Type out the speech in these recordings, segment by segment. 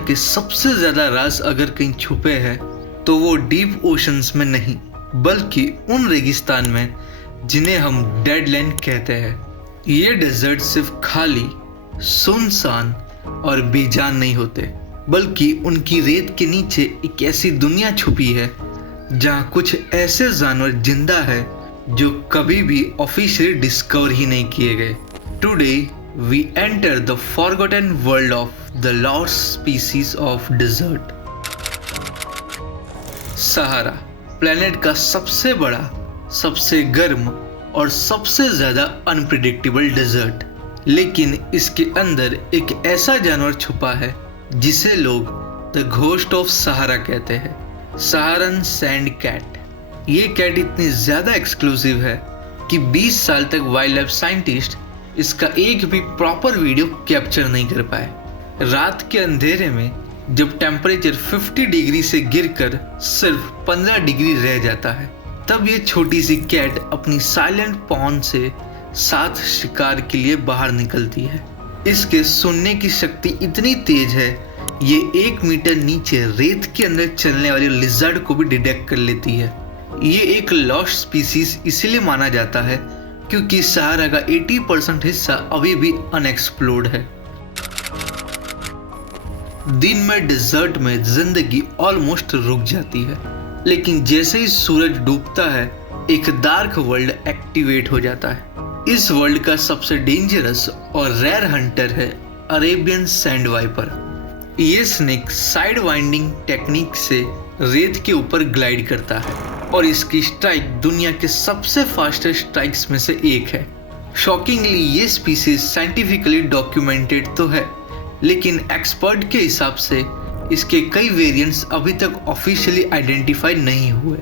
के सबसे ज्यादा राज अगर कहीं छुपे हैं तो वो डीप ओशंस में नहीं बल्कि उन रेगिस्तान में जिन्हें हम डेडलैंड कहते हैं। ये डेजर्ट सिर्फ खाली, सुनसान और बेजान नहीं होते, बल्कि उनकी रेत के नीचे एक ऐसी दुनिया छुपी है जहाँ कुछ ऐसे जानवर जिंदा है जो कभी भी ऑफिशियली डिस्कवर ही नहीं किए गए। Today we enter the forgotten world of the lost species of desert. Sahara planet का सबसे बड़ा, सबसे गर्म और सबसे ज्यादा अनप्रिडिक्टेबल डेजर्ट, लेकिन इसके अंदर एक ऐसा जानवर छुपा है जिसे लोग द घोस्ट ऑफ सहारा कहते हैं, सहारन सैंड कैट। ये कैट इतनी ज्यादा एक्सक्लूसिव है कि 20 साल तक वाइल्ड लाइफ साइंटिस्ट इसका एक भी प्रॉपर वीडियो कैप्चर नहीं कर पाए। रात के अंधेरे में जब टेम्परेचर 50 डिग्री से गिरकर सिर्फ 15 डिग्री रह जाता है, तब ये छोटी सी कैट अपनी साइलेंट पॉन से साथ शिकार के लिए बाहर निकलती है। इसके सुनने की शक्ति इतनी तेज है, ये 1 मीटर नीचे रेत के अंदर चलने वाले लिजर्ड को भी डिटेक्ट कर लेती है। ये एक लॉस्ट स्पीसीज इसलिए माना जाता है क्योंकि सहारा का 80% हिस्सा अभी भी अनएक्सप्लोर्ड है। दिन में डेजर्ट में जिंदगी ऑलमोस्ट रुक जाती है, लेकिन जैसे ही सूरज डूबता है एक डार्क वर्ल्ड एक्टिवेट हो जाता है। इस वर्ल्ड का सबसे डेंजरस और रेयर हंटर है अरेबियन सैंड वाइपर। ये स्नेक साइड वाइंडिंग टेक्निक से रेत के ऊपर ग्लाइड करता है और इसकी स्ट्राइक दुनिया के सबसे फास्टेस्ट स्ट्राइक्स में से एक है। शॉकिंगली ये स्पीसीज साइंटिफिकली डॉक्यूमेंटेड तो है, लेकिन एक्सपर्ट के हिसाब से इसके कई वेरिएंट्स अभी तक ऑफिशियली आइडेंटिफाई नहीं हुए।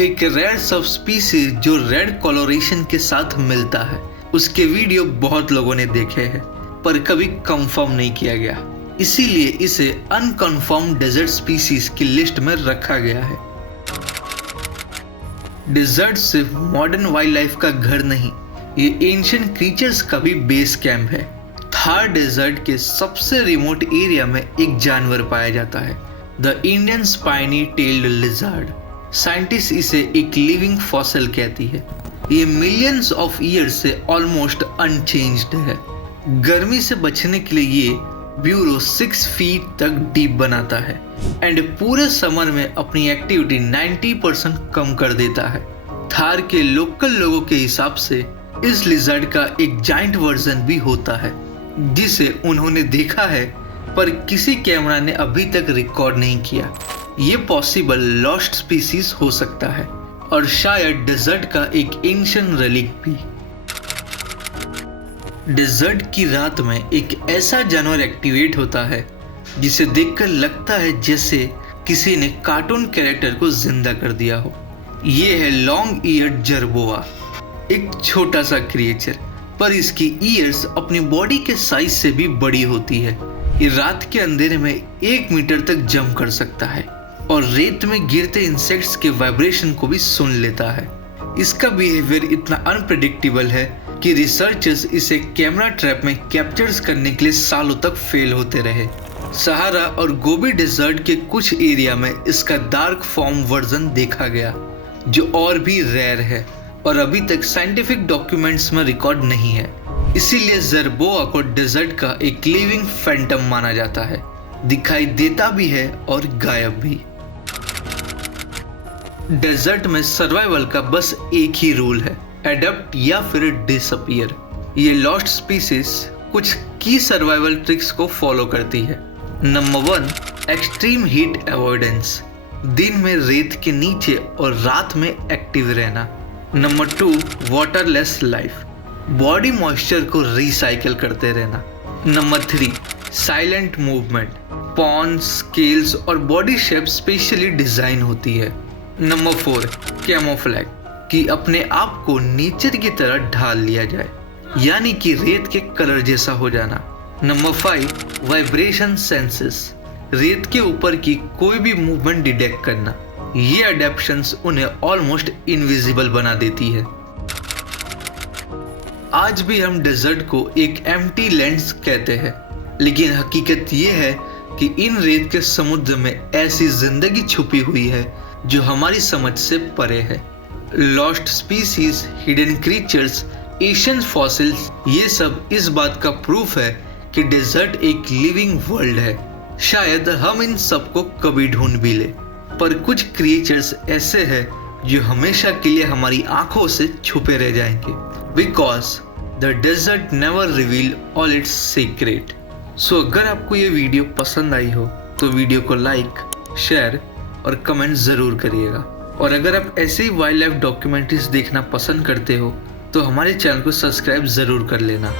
एक रेयर सब स्पीसीज जो रेड कॉलोरेशन के साथ मिलता है, उसके वीडियो बहुत लोगों ने देखे हैं पर कभी कंफर्म नहीं किया गया, इसीलिए इसे अनकंफर्म डेजर्ट स्पीसीज की लिस्ट में रखा गया है। डेजर्ट सिर्फ मॉडर्न वाइल्ड लाइफ का घर नहीं, ये एंशिएंट क्रीचर्स का भी बेस कैंप है। थार डेजर्ट के सबसे रिमोट एरिया में एक जानवर पाया जाता है, the Indian spiny tailed lizard. Scientist इसे एक लिविंग फॉसिल कहती है। ये मिलियंस ऑफ ईयर्स से ऑलमोस्ट अनचेंज्ड है। गर्मी से बचने के लिए ये ब्यूरो 6 फीट तक डीप बनाता है एंड पूरे समर में अपनी एक्टिविटी 90% कम कर देता है। थार के लोकल लोगों के हिसाब से इस लिजर्ड का एक जाइंट वर्जन भी होता है जिसे उन्होंने देखा है पर किसी कैमरा ने अभी तक रिकॉर्ड नहीं किया। ये पॉसिबल लॉस्ट स्पीसीज हो सकता है और शायद डेजर्ट का एक एंशिएंट रिलिक भी। डेजर्ट की रात में एक ऐसा जानवर एक्टिवेट होता है जिसे देखकर लगता है जैसे किसी ने कार्टून कैरेक्टर को जिंदा कर दिया हो। ये है लॉन्ग ईयर्ड जर्बोआ, एक छोटा सा क्रिएचर, पर इसकी ईयर्स अपनी बॉडी के साइज से भी बड़ी होती है। ये रात के अंधेरे में 1 मीटर तक जंप कर सकता है और रेत में गिरते इंसेक्ट्स के वाइब्रेशन को भी सुन लेता है। इसका बिहेवियर इतना अनप्रेडिक्टेबल है कि रिसर्चर्स इसे कैमरा ट्रैप में कैप्चर्स करने के लिए सालों तक फेल होते रहे। सहारा और गोबी डेजर्ट के कुछ एरिया में इसका डार्क फॉर्म वर्जन देखा गया जो और भी रेयर है और अभी तक साइंटिफिक डॉक्यूमेंट्स में रिकॉर्ड नहीं है। इसीलिए जर्बोआ को डेजर्ट का एक लिविंग फैंटम माना जाता है, दिखाई देता भी है और गायब भी। डेजर्ट में सर्वाइवल का बस एक ही रूल है, एडप्ट या फिर डिसअपीयर। ये लॉस्ट स्पीसीज कुछ की सर्वाइवल ट्रिक्स को फॉलो करती है। नंबर 1, एक्सट्रीम हीट अवॉइडेंस, दिन में रेत के नीचे और रात में एक्टिव रहना। Number 2, waterless life, body moisture को रिसाइकिल करते रहना। Number 3, silent movement, paws, scales और बॉडी शेप स्पेशली डिजाइन होती है। नंबर 4, कैमोफ्लैग, कि अपने आप को नेचर की तरह ढाल लिया जाए, यानी कि रेत के कलर जैसा हो जाना। नंबर 5, वाइब्रेशन सेंसेस, रेत के ऊपर की कोई भी मूवमेंट डिटेक्ट करना। ये अडेप्शंस उन्हें ऑलमोस्ट इनविजिबल बना देती है। आज भी हम डेजर्ट को एक एम्प्टी लैंड्स कहते हैं, लेकिन हकीकत ये है कि इन रेत के समुद्र में ऐसी जिंदगी छुपी हुई है जो हमारी समझ से परे है। Lost species, hidden creatures, Asian fossils, ये सब इस बात का प्रूफ है कि डेजर्ट एक लिविंग वर्ल्ड है। शायद हम इन सबको कभी ढूंढ भी ले, पर कुछ क्रिएचर्स ऐसे हैं जो हमेशा के लिए हमारी आंखों से छुपे रह जाएंगे। Because the desert never reveal all its secret. So अगर आपको ये वीडियो पसंद आई हो तो वीडियो को लाइक, शेयर और कमेंट ज़रूर करिएगा। और अगर आप ऐसे ही वाइल्ड लाइफ डॉक्यूमेंट्रीज देखना पसंद करते हो तो हमारे चैनल को सब्सक्राइब ज़रूर कर लेना।